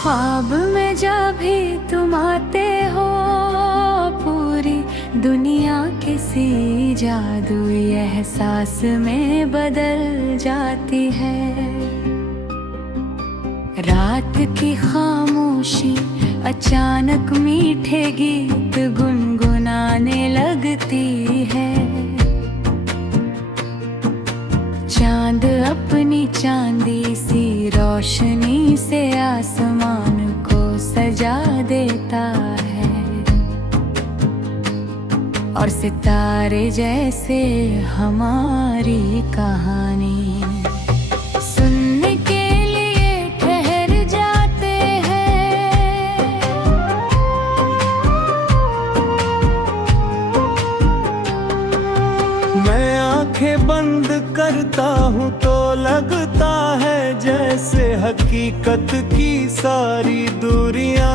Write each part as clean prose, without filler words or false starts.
ख्वाब में जब भी तुम आते हो, पूरी दुनिया किसी जादुई एहसास में बदल जाती है। रात की खामोशी अचानक मीठे गीत गुनगुनाने लगती है। चांद अपनी चांदी सी रोशनी से आसमान को सजा देता है, और सितारे जैसे हमारी कहानी सुनने के लिए ठहर जाते हैं। मैं आंखें बंद करता हूँ तो लगता है जैसे हकीकत की सारी दूरियां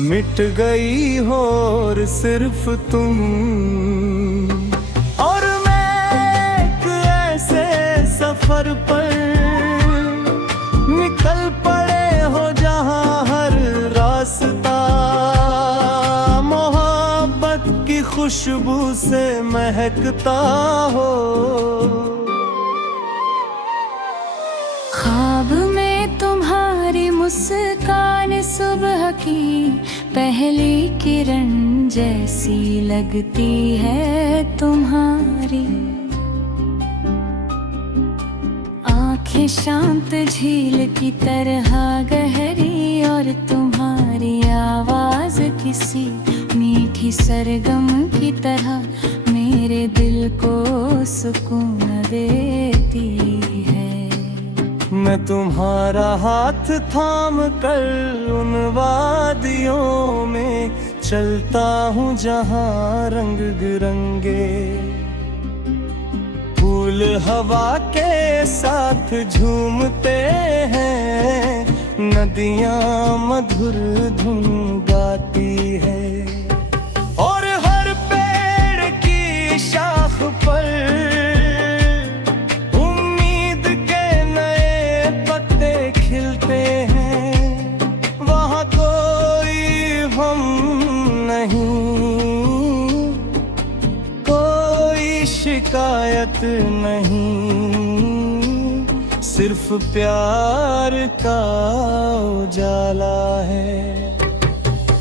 मिट गई हो, और सिर्फ तुम और मैं एक ऐसे सफर पर निकल पड़े हो जहां हर रास्ता मोहब्बत की खुशबू से महकता हो। ख्वाब में तुम्हारी मुस्कान सुबह की पहली किरण जैसी लगती है तुम्हारी। आंखें शांत झील की तरह गहरी, और तुम्हारी आवाज किसी मीठी सरगम की तरह मेरे दिल को सुकून देती है। मैं तुम्हारा हाथ थाम कर उन वादियों में चलता हूँ जहाँ रंग बिरंगे फूल हवा के साथ झूमते हैं। नदियाँ मधुर धुन गाती है, और हर पेड़ की शाख पर उम्मीद के नए पत्ते खिलते हैं। वहाँ कोई हम नहीं, कोई शिकायत नहीं, सिर्फ प्यार का उजाला है।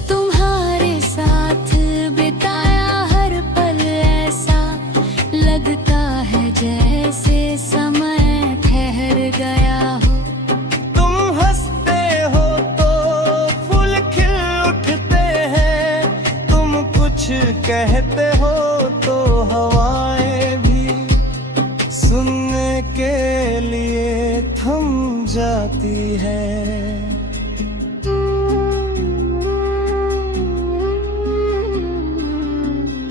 तुम्हारे साथ बिताया हर पल ऐसा लगता है जैसे समय ठहर गया हो। तुम हंसते हो तो फूल खिल उठते हैं, तुम कुछ कहते हो तो हवाएं भी सुनने के लिए थम जाती है।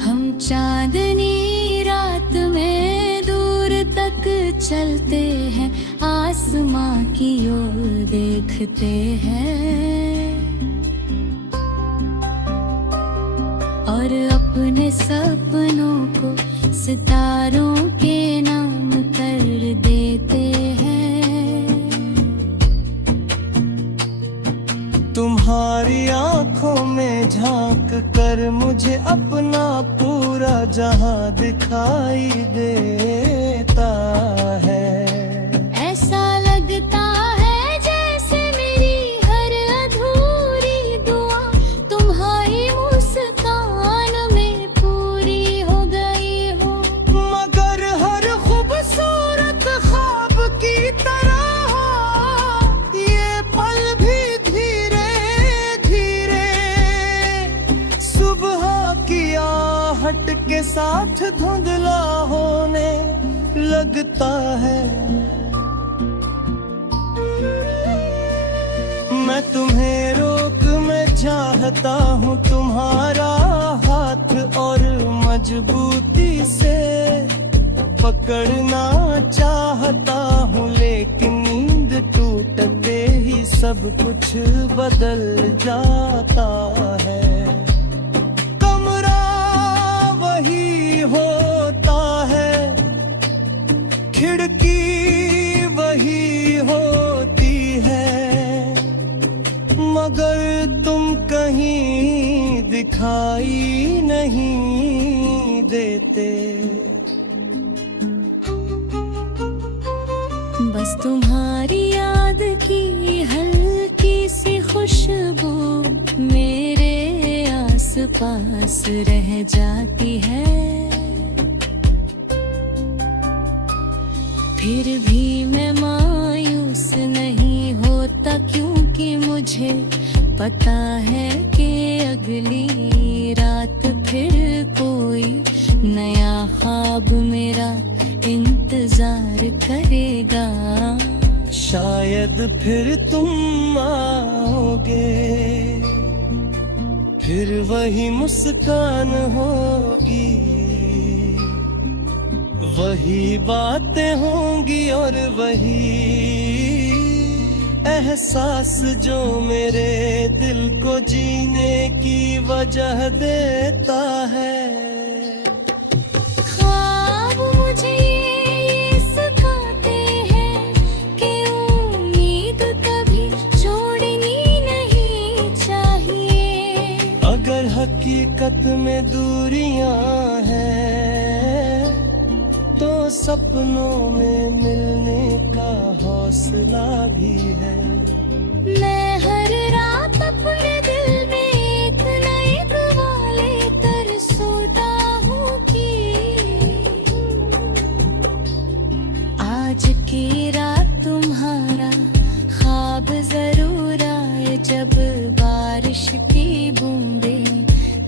हम चांदनी रात में दूर तक चलते हैं, आसमां की ओर देखते हैं, और अपने सपनों को सितारों के नाम कर देते हैं। तुम्हारी आंखों में झांक कर मुझे अपना पूरा जहां दिखाई देता है। ऐसा लगता है जैसे मेरी हर अधूरी दुआ तुम्हारी मुस्कान में पूरी हो गई हो। मगर हर खूबसूरत ख्वाब की तरह ये पल भी धीरे धीरे सुबह की आहट के साथ धुंधला होने लगता है। मैं तुम्हें रोक में चाहता हूँ तुम्हारा हाथ, और मजबूती से पकड़ना चाहता हूँ, लेकिन नींद टूटते ही सब कुछ बदल जाता है। कमरा वही होता है, खिड़की वही हो दिखाई नहीं देते। बस तुम्हारी याद की हल्की सी खुशबू मेरे आसपास रह जाती है। फिर भी मैं मायूस नहीं होता, क्योंकि मुझे पता है कि अगली रात फिर कोई नया ख्वाब मेरा इंतजार करेगा। शायद फिर तुम आओगे, फिर वही मुस्कान होगी, वही बातें होंगी और वही एहसास जो मेरे दिल को जीने की वजह देता है। ख्वाब मुझे ये सिखाते हैं कि उम्मीद कभी छोड़नी नहीं चाहिए। अगर हकीकत में दूरियां हैं तो सपनों में मिलने का हौसला भी है। मैं हर रात अपने दिल में एक नए वाले तरसता हूँ कि आज की रात तुम्हारा ख्वाब जरूर आए। जब बारिश की बूंदें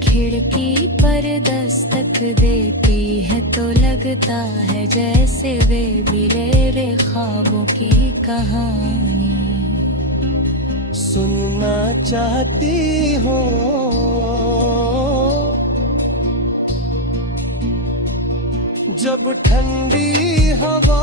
खिड़की पर दस्तक देती है तो लगता है जैसे वे बिरेरे ख्वाबों की कहानी सुनना चाहती हो। जब ठंडी हवा